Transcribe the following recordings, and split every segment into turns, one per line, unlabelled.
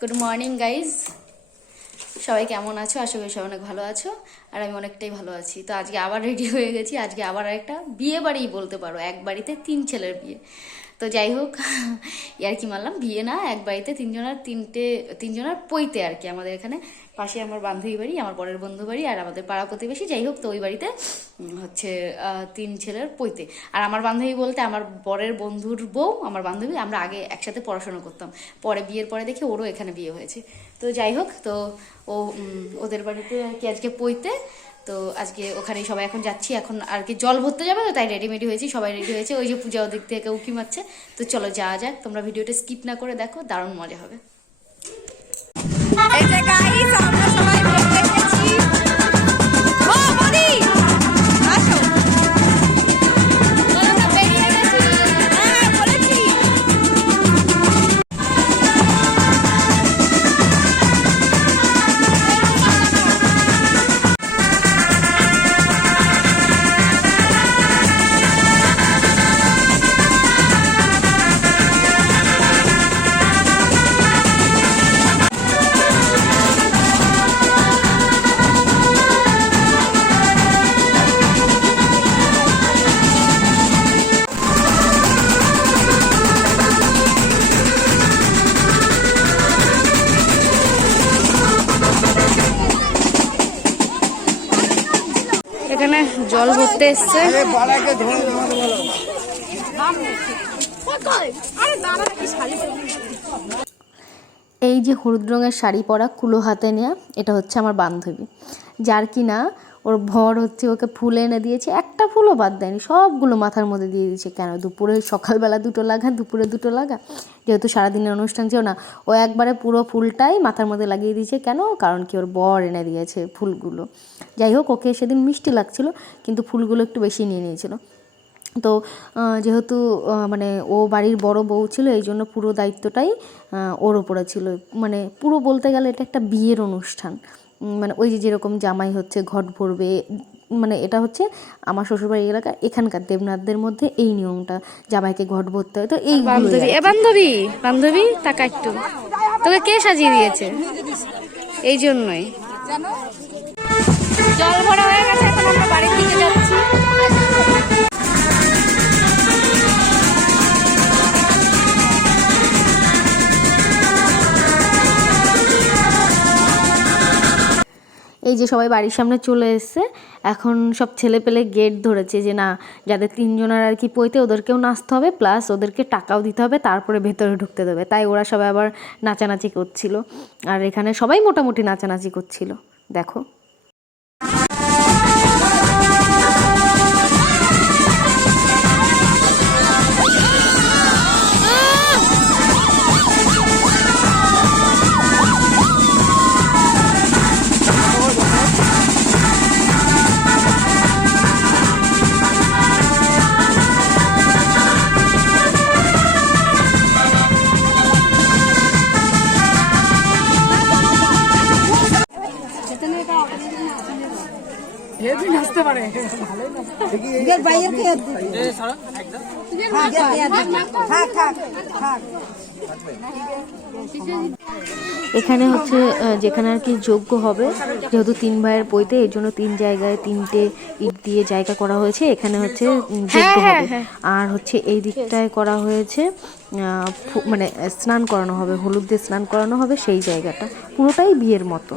Good morning guys সবাই কেমন আছো? আশা করি সবাই অনেক ভালো আছো, আর আমি অনেকটাই ভালো আছি। তো আজকে আবার রেডি হয়ে গেছি। আজকে আবার একটা বিয়ে বাড়ি বলতে পারো। এক বাড়িতে তিন ছেলের বিয়ে। তো যাই হোক ইয়ার কি মারলাম। বিয়ে না এক বাড়িতে তিনজনের তিনটে তিনজনের পৈতে আর কি আমাদের এখানে। পাশে আমার বান্ধবী বাড়ি, আমার বরের বন্ধু বাড়ি আর আমাদের পাড়া প্রতিবেশী। যাই হোক, তো ওই বাড়িতে হচ্ছে তিন ছেলের পৈতে আর আমার বান্ধবী বলতে আমার বরের বন্ধুর বউ, আমার বান্ধবী, আমরা আগে একসাথে পড়াশোনা করতাম। পরে, বিয়ের পরে দেখে ওরও এখানে বিয়ে হয়েছে। তো যাই হোক, তো ও ওদের বাড়িতে আর কি আজকে পৈতে তো আজকে ওখানে সবাই এখন যাচ্ছি। এখন আর কি জল ভরতে যাবে তো তাই রেডিমেডি হয়েছি, সবাই রেডি হয়েছে। ওই যে পূজা ওদিক থেকে উকি মারছে। তো চলো যাওয়া যাক, তোমরা ভিডিওটা স্কিপ না করে দেখো, দারুণ মজা হবে।
সবাই
ভরতে এসছে।
আরে দাঁড়া কি শাড়ি
এই যে হলুদ রঙের শাড়ি পরা কুলো হাতে নেয়া এটা হচ্ছে আমার বান্ধবী। যার কি না ওর ভর হচ্ছে ওকে ফুল এনে দিয়েছে, একটা ফুলও বাদ দেয়নি, সবগুলো মাথার মধ্যে দিয়ে দিয়েছে কেন? দুপুরে সকালবেলা দুটো লাগা, দুপুরে দুটো লাগা। যেহেতু সারাদিনের অনুষ্ঠান ছিল না, ও একবারে পুরো ফুলটাই মাথার মধ্যে লাগিয়ে দিয়েছে কেন? কারণ কি ওর বর এনে দিয়েছে ফুলগুলো। যাই হোক, ওকে সেদিন মিষ্টি লাগছিল, কিন্তু ফুলগুলো একটু বেশি নিয়ে নিয়েছিল। তো যেহেতু মানে ও বাড়ির বড় বউ ছিল, এই জন্য পুরো দায়িত্বটাই ওর ওপরে ছিল। মানে পুরো বলতে গেলে এটা একটা বিয়ের অনুষ্ঠান। মানে ওই যে যেরকম জামাই হচ্ছে ঘট ভরবে মানে এটা হচ্ছে আমার শ্বশুরবাড়ি এলাকা এখানকার দেবনাথদের মধ্যে এই নিয়মটা জামাইকে ঘট ভরতে হয়। তো এই
বান্ধবী এ বান্ধবী বান্ধবী টাকা একটু। তোকে কে সাজিয়ে দিয়েছে? এই জন্যই। জল ভরা হয়ে গেছে এখন আমরা বাড়ির দিকে যাচ্ছি।
এই যে সবাই বাড়ির সামনে চলে এসছে, এখন সব ছেলে পেলে গেট ধরেছে যে না যাদের তিনজনের আর কি পইতে ওদেরকেও নাচতে হবে প্লাস ওদেরকে টাকাও দিতে হবে, তারপরে ভেতরে ঢুকতে দেবে। তাই ওরা সবাই আবার নাচানাচি করছিল। আর এখানে সবাই মোটামুটি নাচানাচি করছিল। দেখো। এখানে হচ্ছে যেখানে আর কি যোগ্য হবে যেহেতু তিন ভাইয়ের বইতে এই জন্য তিন জায়গায় তিনটে ইট দিয়ে জায়গা করা হয়েছে। এখানে হচ্ছে উম, যোগ্য হবে। আর হচ্ছে এই দিকটায় করা হয়েছে ফু- মানে স্নান করানো হবে হলুদ দিয়ে স্নান করানো হবে সেই জায়গাটা। পুরোটাই বিয়ের মতো।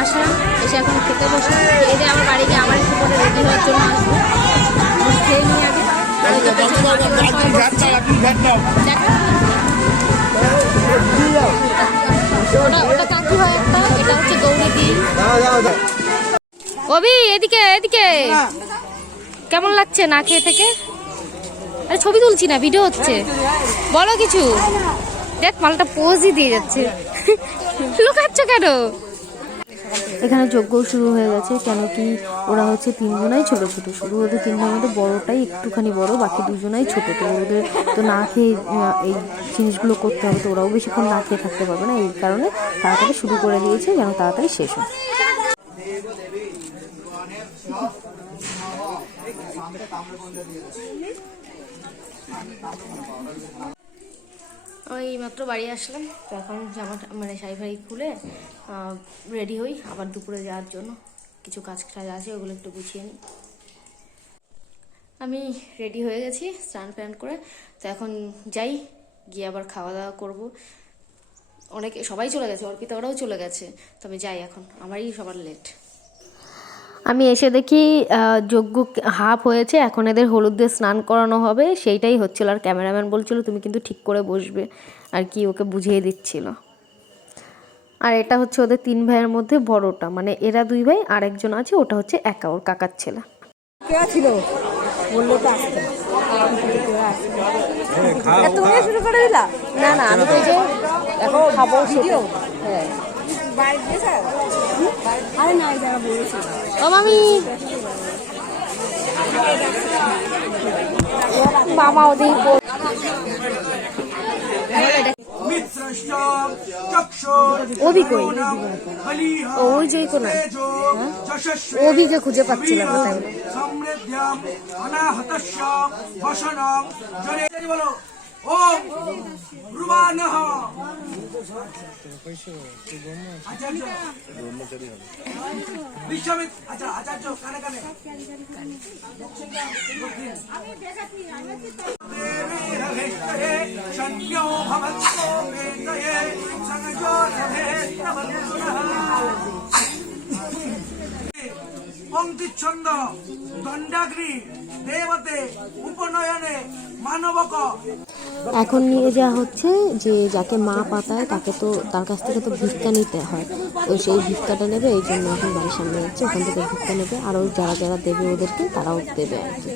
আসলাম এসে এখন খেতে বসে এই যে আমার বাড়ি গিয়ে একটু পরে রেডি হওয়ার জন্য আসব। খেয়ে নিয়ে হয় অভি এদিকে এদিকে। কেমন লাগছে না খেয়ে থেকে? আরে ছবি তুলছি না ভিডিও হচ্ছে। বলো কিছু। দেখ মালটা পোজই দিয়ে যাচ্ছে। কেন?
এখানে যজ্ঞ শুরু হয়ে গেছে কেন কি ওরা হচ্ছে তিনজনাই ছোট ছোট শুধু ওদের তিনজনের মধ্যে বড়টাই একটুখানি বড়, বাকি দুজনাই ছোট। তো ওদের তো না খেয়ে এই জিনিসগুলো করতে হবে, তো ওরাও বেশিক্ষণ না খেয়ে থাকতে পারবে না। এই কারণে তাড়াতাড়ি শুরু করে দিয়েছে, যেন তাড়াতাড়ি শেষ হয়।
ওই মাত্র বাড়ি আসলাম, তো এখন জামাটা মানে শাড়ি ফাড়ি খুলে রেডি হই, আবার দুপুরে যাওয়ার জন্য। কিছু কাজ কাজ আছে, ওগুলো একটু গুছিয়ে নিই। আমি রেডি হয়ে গেছি, স্নান ফ্যান করে, তো এখন যাই, গিয়ে আবার খাওয়া দাওয়া করব। অনেকে সবাই চলে গেছে, অর্পিতা ওরাও চলে গেছে, তো আমি যাই এখন, আমারই সবার লেট
আমি এসে দেখি যজ্ঞ হাফ হয়েছে এখন এদের হলুদ দিয়ে স্নান করানো হবে সেইটাই হচ্ছিল। আর ক্যামেরাম্যান বলছিল তুমি কিন্তু ঠিক করে বসবে। আর কি ওকে বুঝিয়ে দিচ্ছিল। আর এটা হচ্ছে ওদের তিন ভাইয়ের মধ্যে বড়টা মানে এরা দুই ভাই আর একজন আছে ওটা হচ্ছে একা ওর কাকার ছেলে।
ছিল? বলল তো আসতে। ওরা আসবে। এ, তুমিও শুরু করে দিলা?
না না আমি তো যে এখন খাব।
ভিডিও
হ্যাঁ। ও মামি মামা ওদের। ওবিকে খুঁজে পাচ্ছিলাম
রুবানহ আচার্য বিশ্বমিত আচ্ছা আচার্য কানে কানে সন্ন্যো ভবত্তো বেতয়ে সংযো পঙ্ক্তিচ্ছন্দ দণ্ডাগ্নি দেবতে উপনয়নে
এখন নিয়ে যাওয়া হচ্ছে যে যাকে মা পাতায় তাকে তো তার কাছ থেকে তো ভিক্ষা নিতে হয়। তো সেই ভিক্ষাটা নেবে এই জন্য এখন বাড়ির সামনে যাচ্ছে ওখান থেকে ভিক্ষা নেবে। আরও যারা যারা দেবে ওদেরকে তারাও দেবে আর কি।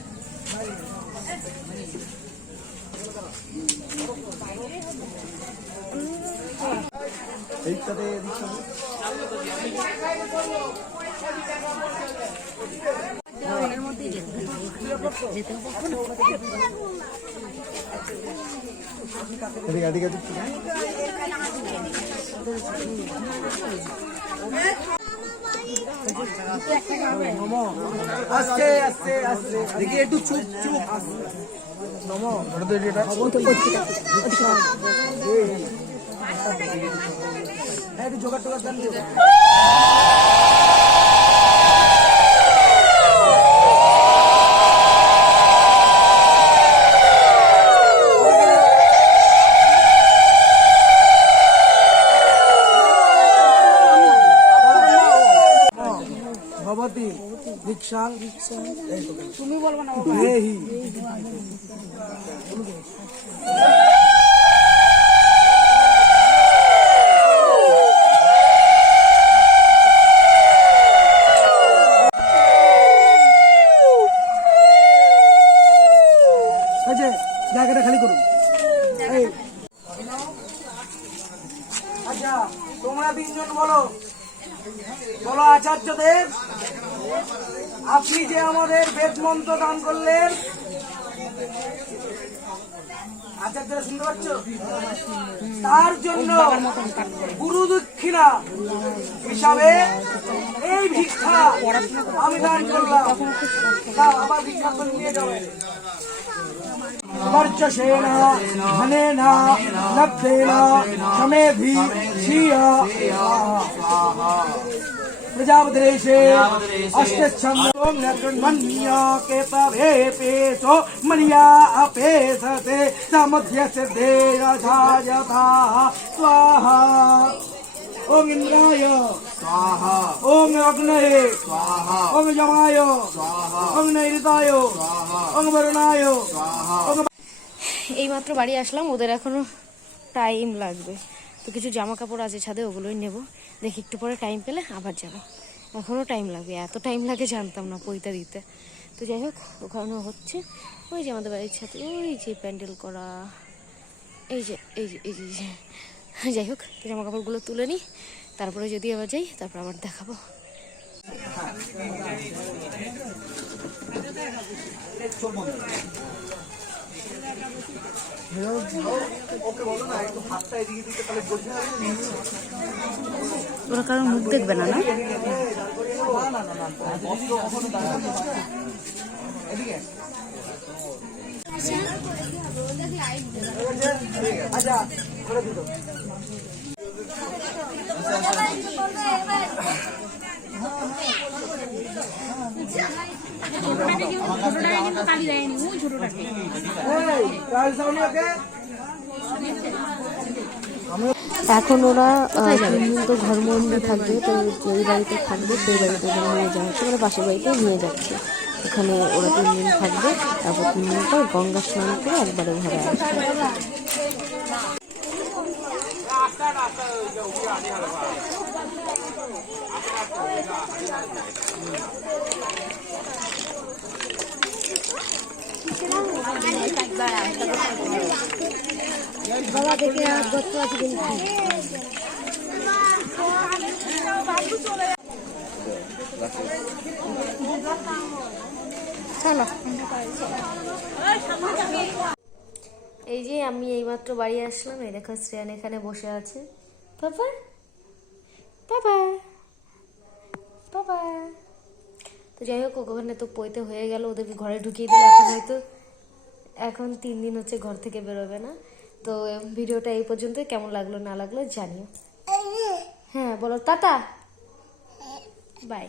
আস্তে আস্তে আস্তে দেখি একটু চুপ চুপ। হ্যাঁ জোগাড় টোগাড় দেন দিও। ভবতি দীক্ষাং তুমি বলব না দেহি জায়গাটা খালি করুন। আচ্ছা তোমরা তিনজন বলো বলো আচার্যদেব আপনি যে আমাদের বেদ মন্ত্র দান করলেন আচার্যরা শুনতে পাচ্ছ তার জন্য গুরু দক্ষিণা হিসাবে এই ভিক্ষা আমি দান করলাম দাও, আবার ভিক্ষা করে নিয়ে যাবে वर्चसेन धनेन लब्धेन शमेभि श्रिय प्रजापतिरेशे अष्टच्छन्दो नकृन्मन्य केतभे पेशो मन्या अपेसते समुद्यस्य देयथा यथा स्वाहा ॐ इन्द्राय स्वाहा ॐ अग्नये स्वाहा ॐ यमाय स्वाहा ॐ नैऋताय स्वाहा ॐ वरुणाय स्वाहा ॐ
এইমাত্র বাড়ি আসলাম ওদের এখনো টাইম লাগবে তো কিছু জামা কাপড় আছে ছাদে, ওগুলোই নেব। দেখি একটু পরে টাইম পেলে আবার যাব। এখনও টাইম লাগবে, এত টাইম লাগে জানতাম না পইতা দিতে। তো যাই হোক, ওখানে হচ্ছে, ওই যে আমাদের বাড়ির ছাদে, ওই যে প্যান্ডেল করা। এই যে এই যে এই যে যাই হোক জামা কাপড়গুলো তুলে নিই, তারপরে যদি আবার যাই, তারপর আবার দেখাবো। ওরা কারণ মুখ দেখবে না না?
এখন ওরা তো ঘরবন্দি থাকবে, তো যেই বাড়িতে থাকবে সেই বাড়িতে ওখানে নিয়ে যাওয়া হচ্ছে মানে পাশের বাড়িতে নিয়ে যাচ্ছে। এখানে ওরা তিন দিন থাকবে, তারপর তিন দিন পর গঙ্গা স্নান করে একবারে ঘরে আসবে। বাবা দেখে দত্ত আছে কিন্তু এই যে আমি এইমাত্র বাড়ি আসলাম, এই দেখো শ্রেয়ান এখানে বসে আছে। বাবা বাবা বাবা তো যাই হোক ওখানে তো পইতে হয়ে গেল ওদেরকে ঘরে ঢুকিয়ে দিল এখন হয়তো এখন তিন দিন হচ্ছে ঘর থেকে বেরোবে না। তো ভিডিওটা এই পর্যন্ত কেমন লাগল না লাগল জানিও। হ্যাঁ বলো টাটা। বাই।